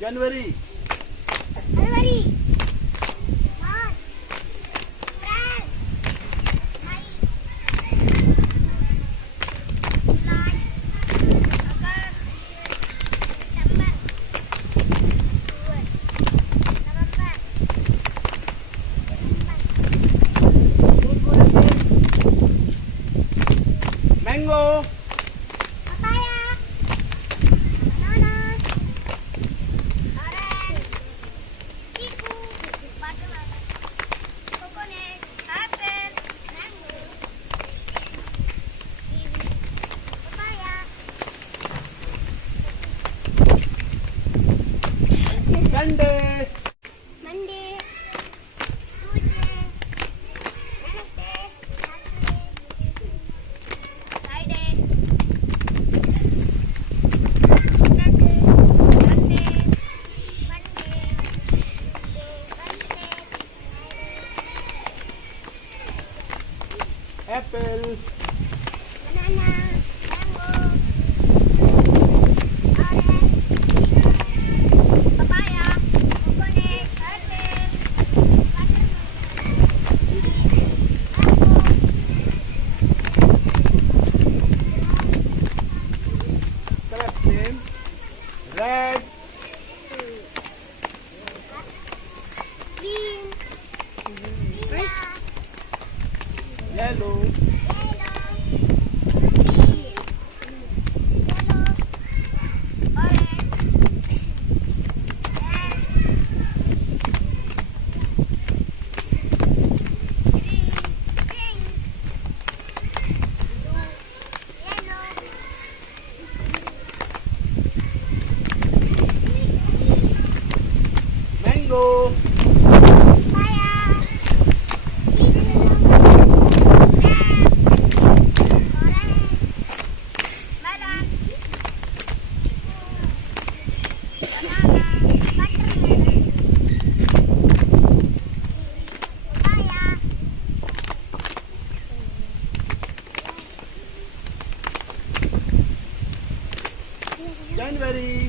January, February, March, April, May, July, August, September, October, November, December. mango, Papaya, bananas, orange, chiku, watermelon, coconut, apple, mango, kiwi, papaya, Sunday, Monday, Tuesday, Wednesday, Thursday, Friday, Saturday, Sunday, Monday, Tuesday, Wednesday, Friday, apple, banana, mango, orange, papaya, coconut, apple, correct name, red, green, pink, yellow, yellow, green, yellow, orange, red, green, pink, blue, yellow, mango, papaya, kiwi, red, orange, melon, banana, watermelon, papaya, January,